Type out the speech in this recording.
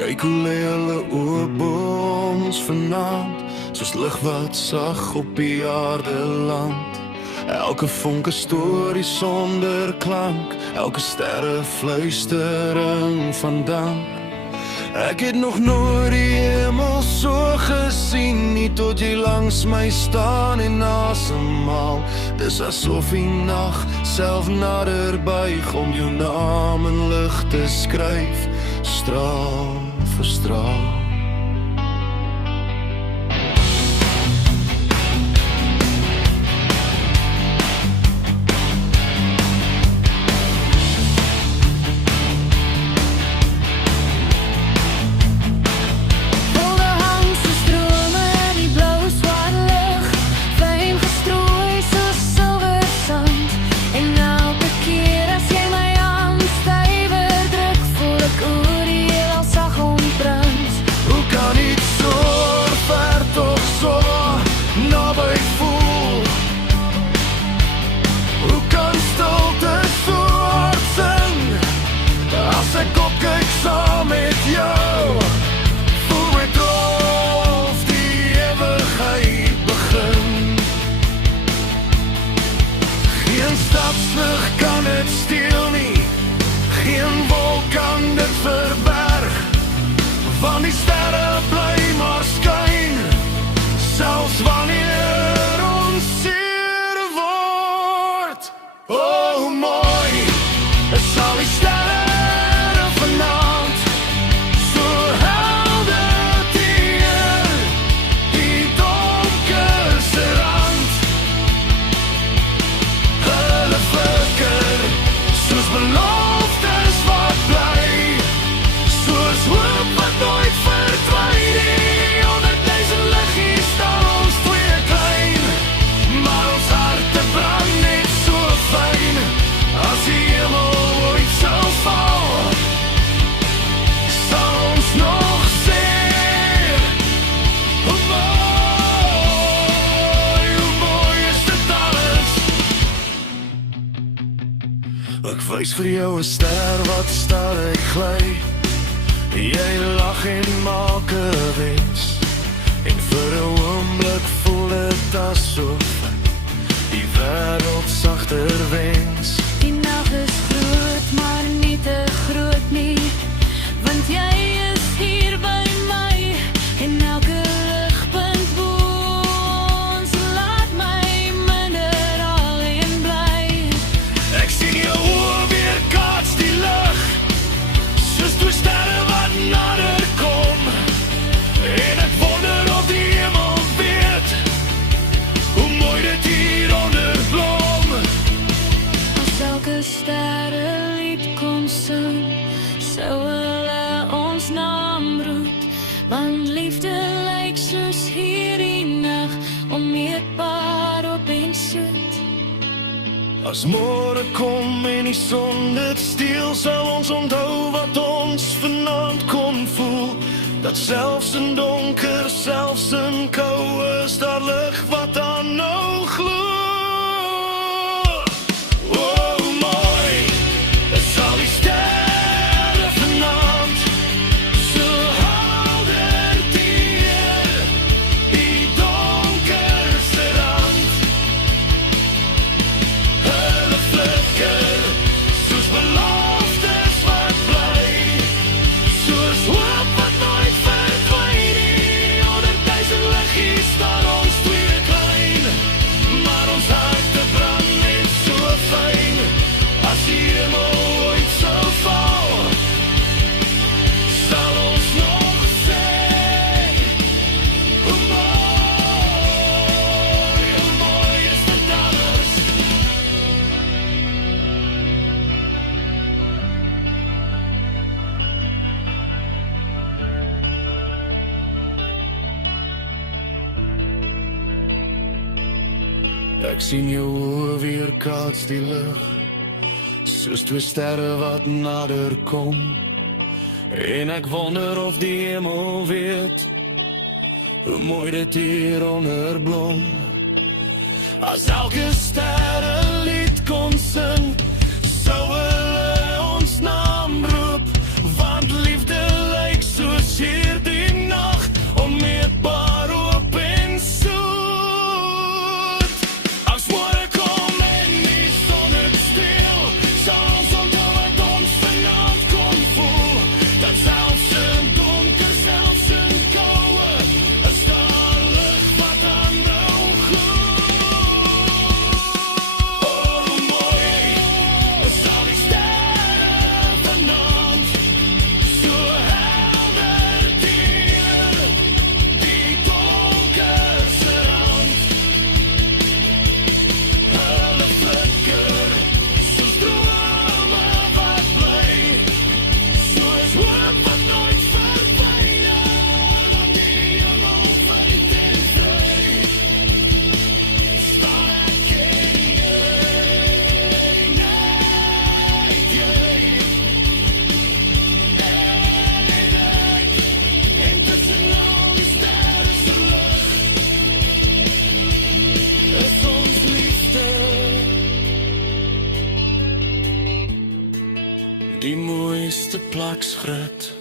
Kyk hoe lê hulle oop ons vanaand, soos lig wat sag op die aarde land. Elke vonke storie sonder klank, elke sterre fluistering van dank. Ek het nog nooit die hemel so gesien nie, tot jy langs my staan en asemhaal. Dis asof die nag self nader buig om jou naam in lig te skryf, straal vir straal. Stadslig kan het steel nie, geen wolk kan dit verberg, want die sterre bly maar skyn, selfs wanneer ons seer word. Oh, hoe mooi is al die sterre vanaand, so helder teer die donkerste rand. Hulle flikker soos beloftes wat bly, soos hoop wat nooit verdwyn nie. Onder deze liggies staan ons twee klein, maar ons harte brand net so fyn. As die hemel ooit sal val, sal ons nog sê, hoe mooi is dit alles. Ek wys vir jou 'n ster wat stadig gly, jy lag en maak 'n wens, en vir 'n oomblik voel dit asof die wêreld sagter wens. Die nag is groot, maar nie te groot nie, want jy is hier by my, en elke ligpunt bo ons laat my minder alleen bly. Ek sien jou oë weer kaats die lig, soos twee sterre wat nader kom, en ek wonder of die hemel weet hoe mooi dit hier onder blom. As elke sterrelied kon sing, sou hulle ons naam roep, want liefde lyk soos hierdie nag, onmeetbaar op en soet. As môre kom en die son dit steel, sal ons onthou wat ons vanaand kon voel, dat selfs in donker, selfs in kou, is daar lig wat aanhou glo. Oh, hoe mooi is al die sterre vanaand, so helder teer die donkerste rand. Hulle flikker soos beloftes wat bly, soos hoop wat nooit verdwyn nie. Onder deze liggies staan ons twee klein, maar ons harte brand net so fyn. As die hemel ooit sal val, sal ons nog sê, hoe mooi is dit alles. Ek sien jou oë weer kaats die lig, soos twee sterre wat nader kom, en ek wonder of die hemel weet hoe mooi dit hier onder blom. As elke sterrelied kon sing, sou hulle ons naam roep, want liefde lyk so Die mooiste plaksgrit